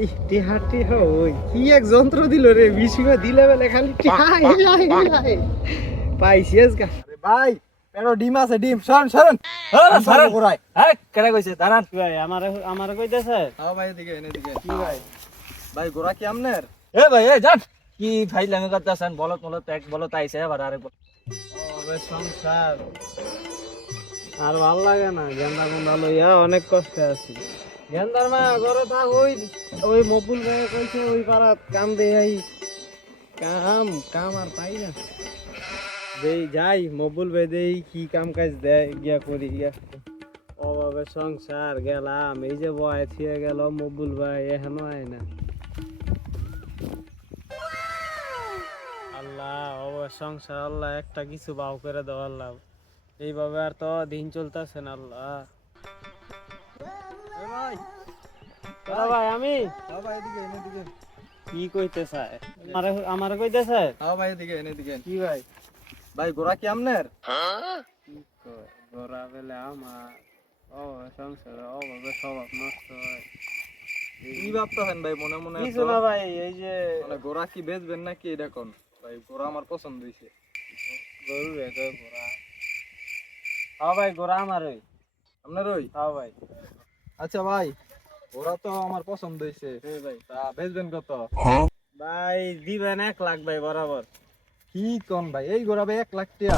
এই টিহা টিহা ওই কি এক যন্ত্র দিল রে? বিশিমা দিলে বেলে খালি পাইছি আজকা। আরে ভাই পেড়ো ডিম আছে ডিম। সরন সরন সারান কোরাই কেডা কইছে? দাঁড়ান। ভাই আমার আমার কইতেছে? হ্যাঁ ভাই এদিকে এনে দিকে কি ভাই? ভাই গোরা কি আমনের? এ ভাই এ যান। কি ফাইল আমি করতেছেন? বলত বলত এক বলত আইছে এবার আরে বল। ও বে সংসার। আর ভালো লাগে না গেন্দা গুন্দা লইয়া অনেক কষ্টে আছি। ওই মপুল ভাই কইছে ওই কাম দে আই। কাম কাম আর পাই না। দেই যাই মবুল ভাই দেই, কি কাম কাজ দেয় করি সংসার গেলাম, এই যে বয় থিয়ে গেল মবুল ভাই, এখনও আয় না। আল্লাহ, অভাবে সংসার, আল্লাহ, একটা কিছু বাউ করে দাও আল্লাহ এইভাবে আর তো দিন চলতেছে না, আল্লাহ। ভাই। আমি। ভাই এদিকে এনে দিকে কি কইতে চায় আমার আমার কইতে চায় হ্যাঁ ভাই এদিকে এনে দিকে কি ভাই? ভাই গোরা কি আমনের? কি কয় গোরা বেলে আমার। ও সংসার অভাবে স্বভাব নষ্ট হয়। কি ভাবতেছেন ভাই মনে মনে কিছু তো? না ভাই এই যে মানে গোরা কি বেচবেন নাকি এটা কোন ভাই গোরা আমার পছন্দ হইছে। গরু রে গোরা হ্যাঁ ভাই গোরা আমার ওই। আপনার ওই? হ্যাঁ ভাই। আচ্ছা ভাই। গোরা তো আমার পছন্দ হয়েছে তা বেচবেন কত? ভাই দিবেন এক লাখ ভাই বরাবর। কি কোন ভাই? এই গোরা ভাই এক লাখ টিয়া।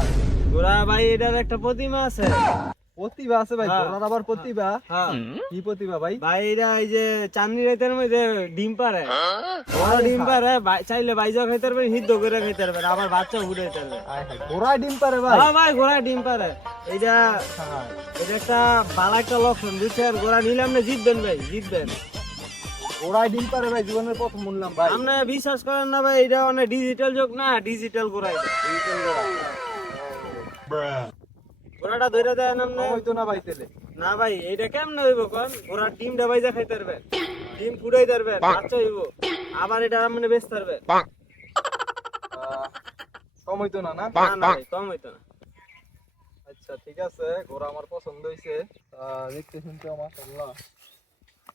ঘোরা ভাই এটার একটা প্রতিমা আছে। প্রতিভা আছে ভাই হ্যাঁ। গোরার আবার প্রতিভা। হ্যাঁ কি প্রতিভা ভাই? ভাই এরা এই যে চাঁদনি রাতের মধ্যে ডিম পারে। বড় ডিম পারে চাইলে বাইজা খাইতে পারবে সিদ্ধ করে খাইতে পারবে আবার বাচ্চা উড়ে পারবে হায়, গোরায় ডিম পারে ভাই? হ্যাঁ ভাই ঘোড়া ডিম পারে। এইটা হ্যাঁ। এটা একটা ভালো একটা লক্ষণ বুঝছেন? ঘোড়া নিলাম না জিতবেন ভাই জিতবেন। গোরায় ডিম পারে ভাই জীবনের প্রথম শুনলাম ভাই। আপনি বিশ্বাস করেন না ভাই এটা অনেক ডিজিটাল যোগ না ডিজিটাল ঘোড়া এটা। ডিজিটাল ঘোড়া। ঘোড়াটা ধরে দেয় না হইতো না ভাই তেলে না ভাই এটা কেমনে হইব কোন? ঘোড়ার ডিমটা বাইজা খাইতে পারবে। ডিম ফুটাই পারবে বাচ্চা হইব। আবার এটা মানে বেচতে পারবে। আহ, কম হইতো না না? না ভাই কম হইতো না। আচ্ছা ঠিক আছে ঘোড়া আমার পছন্দ হইছে। দেখতে শুনতে আমার আল্লাহ।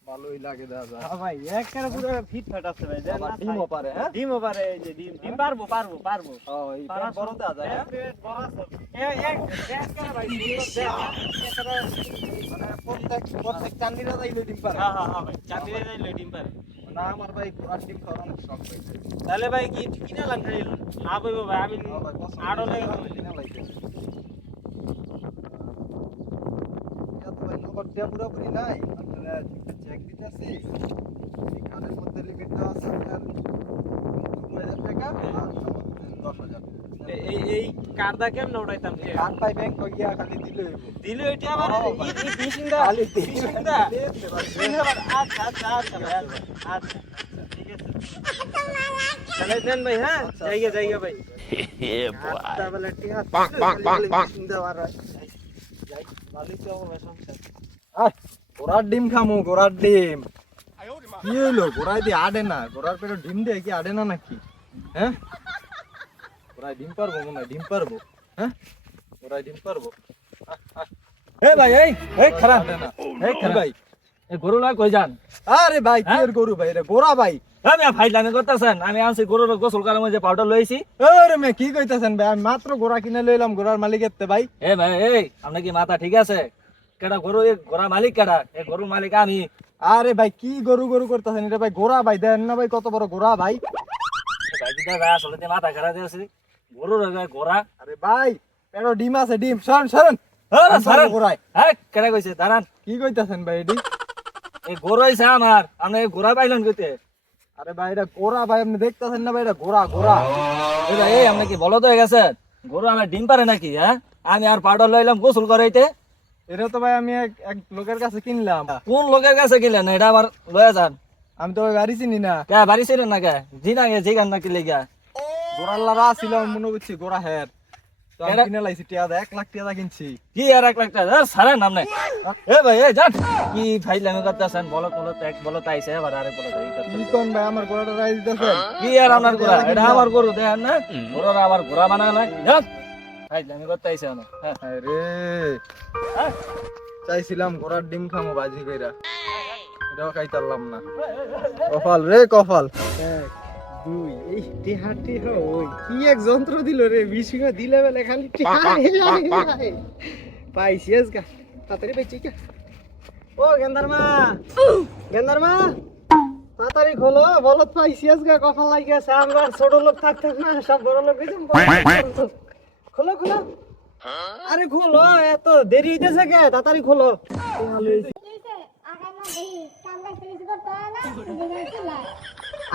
ভালোই লাগে যায় হ্যাঁ ভাই একেবারে পুরো ফিট ফাট আছে ভাই দেন ডিমও পারে হ্যাঁ ডিমও পারে এই যে ডিম ডিম পারব পারব পারব ও, এই পেট বড় যায় হ্যাঁ? পেট বড় আছে। এ- এক- একেবারে ভাই, দেখ। মানে প্রত্যেক প্রত্যেক চান্দিরা যাইলে ডিম পারে হ্যাঁ, হ্যাঁ, হ্যাঁ ভাই, চাকরি নিলে ডিম পারে। না আমার ভাই গোরার ডিম খাওয়ার শখ হয়েছে তাহলে ভাই কি কিনে লাগ খাই লাভ হইব ভাই আমি আমার কিনা লাগছে। তো ভাই নগদ দেয়া পুরোপুরি নাই আপনারা চেক দিতেছি এই কার্ডের মধ্যে লিমিট দেওয়া আছে আপনার দুই হাজার টাকা আর নগদ দশ হাজার এ- এই এই কার্ডটা কেমনে উঠাইতাম যে? কার্ড পাই ব্যাংক গিয়া খালি দিলে দিল এটা আবার ও, ই- ই- ফিশিং দা খালি ফিশিং দা দিলে ফিশিং দা আচ্ছা আচ্ছা আচ্ছা ভাই আচ্ছা আচ্ছা ঠিক আছে তাহলে দেন ভাই হ্যাঁ জায়গা জায়গা ভাই আচ্ছা বলে ঠিক আছে ফিশিং দা আর যাই ভালোই তো হবে সংসার আয়, ঘোড়ার ডিম খামু ঘোড়ার ডিম। কি হইল? ঘোড়ায় দিয়ে আডে না? ঘোড়ার পেটে ডিম দিয়ে কি আডে না নাকি? হ্যাঁ? ঘোড়ায় ডিম পারব মনে হয় ডিম পারব। হ্যাঁ? ঘোড়ায় ডিম পারব। এ ভাই এই এই খারাপ। না। এই কি খারাপ ভাই গরু কই যান? আরে ভাই কি হ্যাঁ? এর গরু ভাই রে? গোড়া ভাই। আমি ফাইল আমি করতেছেন। আমি আনছি গরুর গোসল করার মধ্যে পাউডার লইছি আরে মে কি কইতাছেন ভাই? আমি মাত্র ঘোড়া কিনে লইলাম ঘোড়ার মালিকের তে ভাই। এ ভাই এই আপনার কি মাথা ঠিক আছে? কেডা গরু এ ঘোড়া মালিক কেডা? এ গরুর মালিক আমি। আরে ভাই কি গরু গরু করতেছেন এটা ভাই? ঘোড়া ভাই দেন না ভাই কত বড় ঘোড়া ভাই? ভাই দিদা ভাই আসলে তো মাথা খারাপ আছে গরুর গায়ে ঘোড়া আরে ভাই ডিম আছে ডিম। সরন সরন আরে সারা ঘোড়ায় হ্যাঁ কেডা কইছে দাঁড়ান কি কইতাছেন ভাই এডি এই গরু হইছে আমার আপনি এই ঘোড়া পাইলেন কইতে আরে ভাই এটা ঘোড়া ভাই আপনি দেখতেছেন না ভাই? এটা ঘোড়া এই ভাই এই আপনি কি বলো তো হয়ে গেছে গরু আমার ডিম পারে নাকি হ্যাঁ আমি আর পাউডার লইলাম গোসল করাইতে এটা তো ভাই আমি এক লোকের কাছে কিনলাম। কোন লোকের কাছে গেলেন এটা আবার লয়ে যান। আমি তো গাড়ি চিনি না। কে বাড়ি ছিলেন না কে? জি না গে জিগান নাকি লেগা গোড়ার লারা ছিল আমি মনে করছি গোড়া হের। কিনে লাইছি টিয়া এক লাখ টিয়া কিনছি। কি আর এক লাখ টাকা সারা নাম নাই। এ ভাই এ যান। কি ফাইল আমি করতেছেন? বলো বলো এক বলো তাইছে বলো কি কোন ভাই আমার গোড়াটা রাই কি আর আপনার ঘোড়া এটা গরু দেখেন না। গরুর আবার ঘোড়া বানা নাই। যান। ফাইল আমি করতে আইছে না হ্যাঁ। আরে হ্যাঁ? চাইছিলাম ঘোড়ার ডিম খামো বাজি কইরা। এটাও খাইতারলাম না। কপাল রে কপাল। এক দুই এই টিহা টিহা ওই। কি এক যন্ত্র দিল রে বিশিগা দিলে বেলে খালি টিহা পাইছি আজকা। তাড়াতাড়ি বেঁচে কে ও গেন্দার মা গেন্দার মা তাড়াতাড়ি খোলো। বলত পাইছি আজকা কখন লাগিয়েছে আমরা ছোট লোক থাকতাম না সব বড় লোক। খোলো খোলো। আরে খোলো, এত দেরি হইতেছে কে? তাড়াতাড়ি খোলো।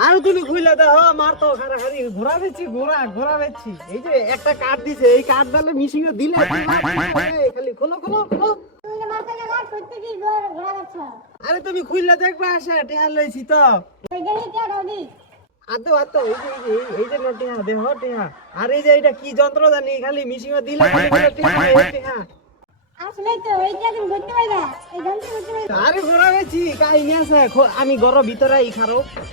আর তুমি খুইলা দাও মার তো খারা ঘোরা বেচি, ঘোরা ঘোরা বেচি। এই যে একটা কার্ড দিছে, এই কার্ড ডালে মিশিং দিলে খালি খোলো খোলো খোলো আরে তুমি খুইলা দেখবা আসে টেহা লইছি তো? আতো আতো এই যে এই যে এই যে না টেহা দেহ টেহা আর এই যে এটা কি যন্ত্র জানি খালি মিশিং দিলে টেহা এই টেহা আরে ঘোরা গেছি কাহিনী আছে আমি ঘর ভিতরে ইখারো খারো